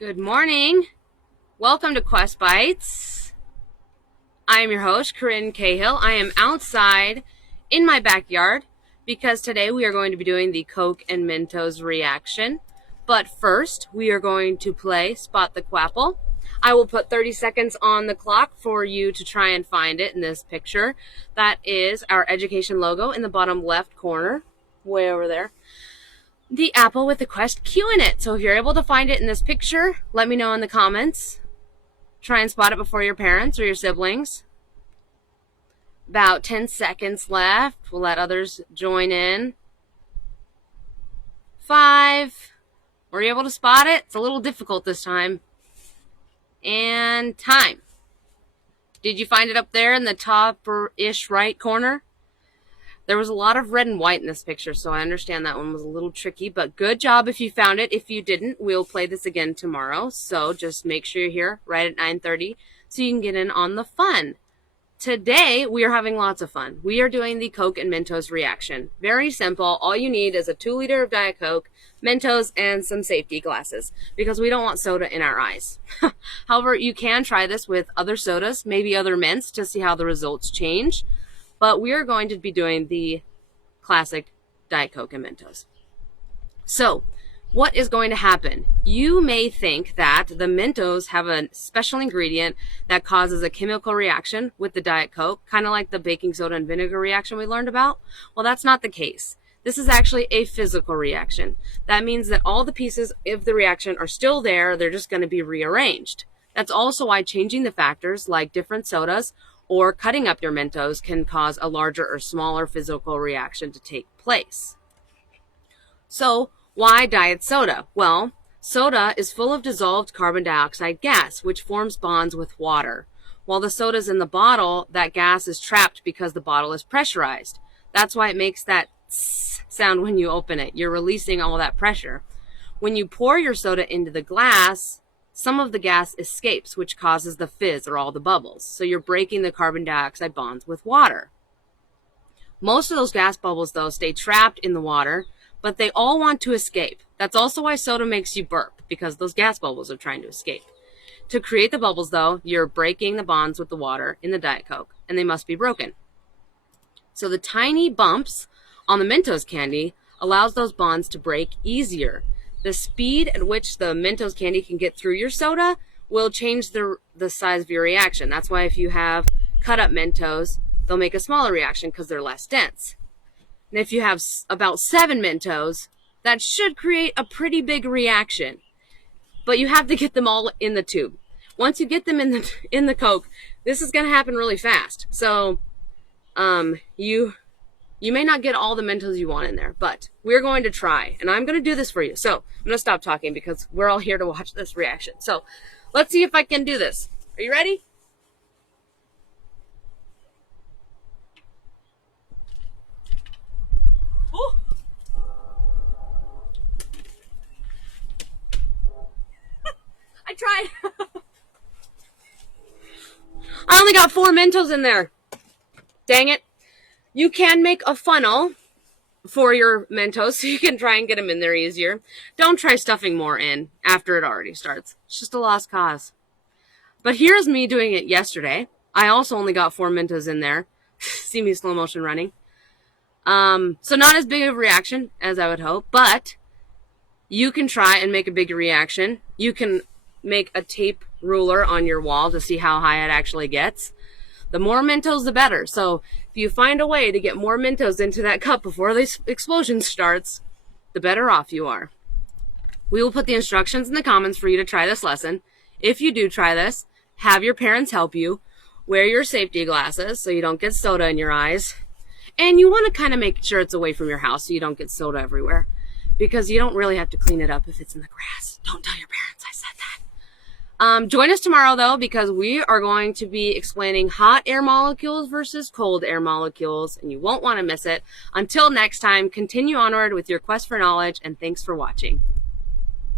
Good morning. Welcome to Quest Bites. I am your host, Corinne Cahill. I am outside in my backyard because today we are going to be doing the Coke and Mentos reaction. But first, we are going to play Spot the Quapple. I will put 30 seconds on the clock for you to try and find it in this picture. That is our education logo in the bottom left corner, way over there. The apple with the Quest Q in it. So if you're able to find it in this picture, let me know in the comments. Try and spot it before your parents or your siblings. About 10 seconds left. We'll let others join in. 5. Were you able to spot it? It's a little difficult this time. And time. Did you find it up there in the top-ish right corner? There was a lot of red and white in this picture, so I understand that one was a little tricky, but good job if you found it. If you didn't, we'll play this again tomorrow, so just make sure you're here right at 9:30 so you can get in on the fun. Today, we are having lots of fun. We are doing the Coke and Mentos reaction. Very simple. All you need is a 2-liter of Diet Coke, Mentos, and some safety glasses because we don't want soda in our eyes. However, you can try this with other sodas, maybe other mints, to see how the results change. But we are going to be doing the classic Diet Coke and Mentos. So, what is going to happen? You may think that the Mentos have a special ingredient that causes a chemical reaction with the Diet Coke, kind of like the baking soda and vinegar reaction we learned about. Well, that's not the case. This is actually a physical reaction. That means that all the pieces of the reaction are still there, they're just going to be rearranged. That's also why changing the factors, like different sodas, or cutting up your Mentos can cause a larger or smaller physical reaction to take place. So, why diet soda? Well, soda is full of dissolved carbon dioxide gas, which forms bonds with water. While the soda's in the bottle, that gas is trapped because the bottle is pressurized. That's why it makes that sound when you open it. You're releasing all that pressure. When you pour your soda into the glass, some of the gas escapes, which causes the fizz or all the bubbles. So you're breaking the carbon dioxide bonds with water. Most of those gas bubbles, though, stay trapped in the water, but they all want to escape. That's also why soda makes you burp, because those gas bubbles are trying to escape. To create the bubbles, though, you're breaking the bonds with the water in the Diet Coke, and they must be broken. So the tiny bumps on the Mentos candy allows those bonds to break easier. The speed at which the Mentos candy can get through your soda will change the size of your reaction. That's why if you have cut up Mentos, they'll make a smaller reaction because they're less dense. And if you have about 7 Mentos, that should create a pretty big reaction. But you have to get them all in the tube. Once you get them in the Coke, this is going to happen really fast. So you may not get all the Mentos you want in there, but we're going to try, and I'm going to do this for you. So I'm going to stop talking because we're all here to watch this reaction. So let's see if I can do this. Are you ready? Ooh. I tried. I only got 4 Mentos in there. Dang it. You can make a funnel for your Mentos so you can try and get them in there easier. Don't try stuffing more in after it already starts. It's just a lost cause. But here's me doing it yesterday. I also only got 4 Mentos in there. See me slow motion running. So not as big of a reaction as I would hope, but you can try and make a bigger reaction. You can make a tape ruler on your wall to see how high it actually gets. The more Mentos, the better. So if you find a way to get more Mentos into that cup before the explosion starts, the better off you are. We will put the instructions in the comments for you to try this lesson. If you do try this, have your parents help you. Wear your safety glasses so you don't get soda in your eyes. And you want to kind of make sure it's away from your house so you don't get soda everywhere. Because you don't really have to clean it up if it's in the grass. Don't tell your parents I said that. Join us tomorrow, though, because we are going to be explaining hot air molecules versus cold air molecules, and you won't want to miss it. Until next time, continue onward with your quest for knowledge, and thanks for watching.